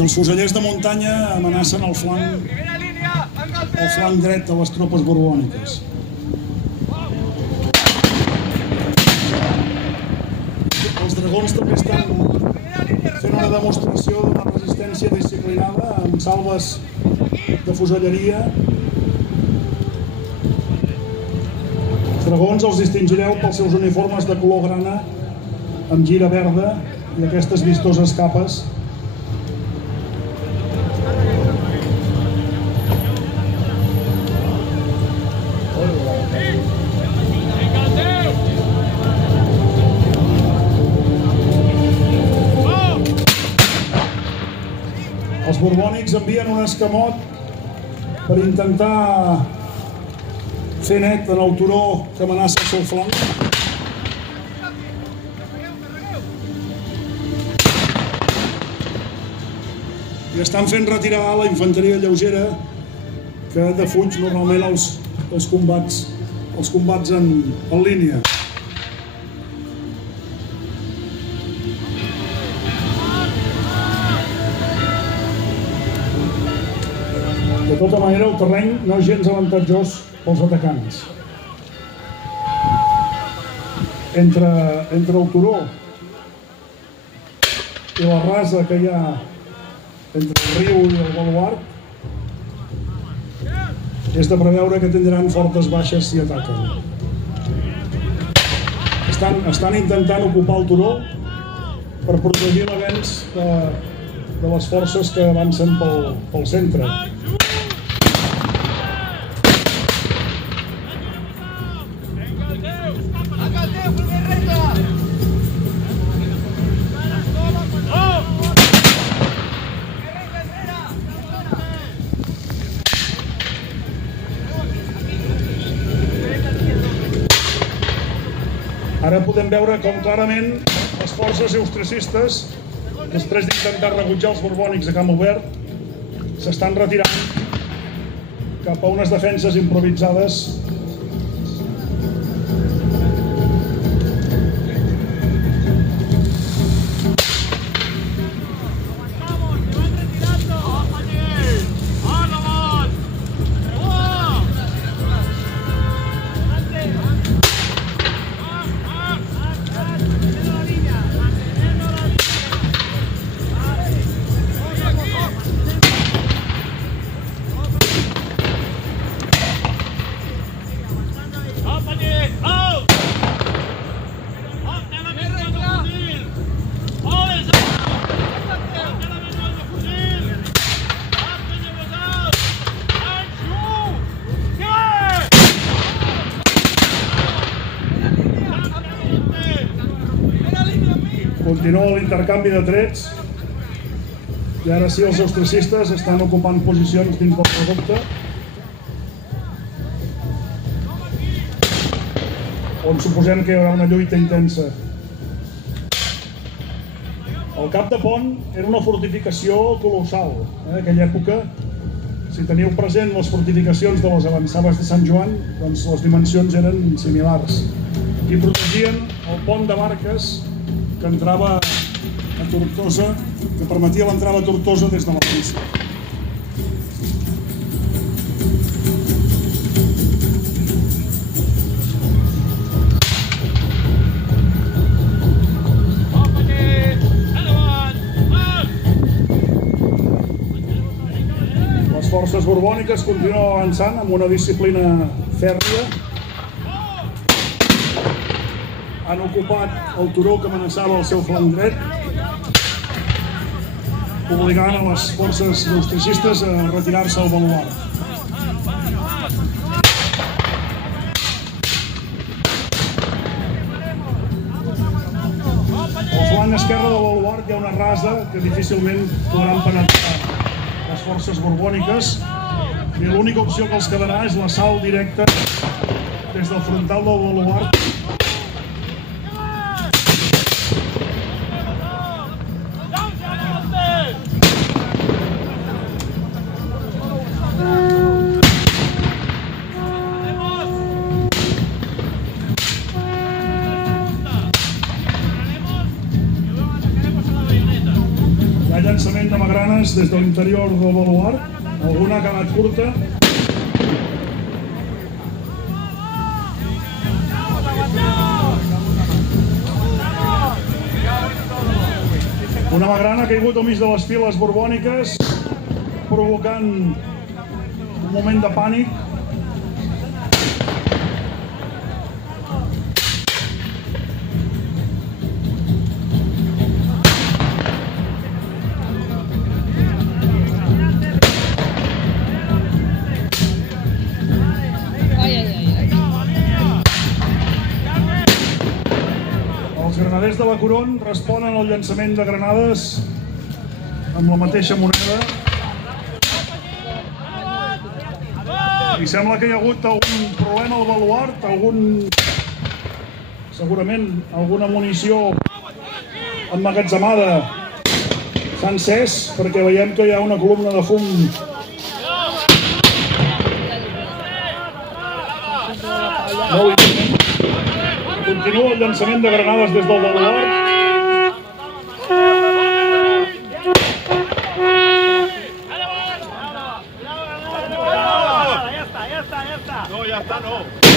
I els fusellers de muntanya amenacen el flanc dret de les tropes borbòniques. Els dragons també estan fent una demostració d'una resistència disciplinada amb salves de fuselleria. Els dragons els distingireu pels seus uniformes de color grana amb gira verda i aquestes vistoses capes. Els borbònics envien un escamot per intentar fer net en el turó que amenaça el seu flanc. I estan fent retirar la infanteria lleugera que defuig normalment els combats en línia. De tota manera, el terreny no és gens avantatjós pels atacants. Entre el turó i la rasa que hi ha entre el riu i el baluard, és de preveure que tindran fortes baixes si ataquen. Estan intentant ocupar el turó per protegir l'avenç de les forces que avancen pel centre. Ara podem veure com clarament les forces austriacistes, després d'intentar rebutjar els borbònics a camp obert, s'estan retirant cap a unes defenses improvisades. Continua l'intercanvi de trets i ara sí els austriacistes estan ocupant posicions dins del reducte on suposem que hi haurà una lluita intensa. El cap de pont era una fortificació colossal. En aquella època, si teniu present les fortificacions de les avançades de Sant Joan, doncs les dimensions eren similars. Aquí protegien el pont de barques que entrava a Tortosa, que permetia l'entrada a Tortosa des de la Galícia. Les forces borbòniques continuen avançant amb una disciplina fèrria. Han ocupat el turó que amenaçava el seu flanc dret, obligant a les forces austriacistes a retirar-se al baluard. Al flanc esquerre del baluard hi ha una rasa que difícilment podran penetrar les forces borbòniques i l'única opció que els quedarà és l'assalt directe des del frontal del baluard. Llançament llançament de magranes des de l'interior del baluart. Alguna ha quedat curta. Una magrana ha caigut al mig de les files borbòniques, provocant un moment de pànic. Els granaders de la Coron responen al llançament de granades amb la mateixa moneda. I sembla que hi ha hagut algun problema al baluart, segurament alguna munició emmagatzemada s'ha encès, perquè veiem que hi ha una columna de fum. Continua el llançament de granades des del baluart. No, ya está, no.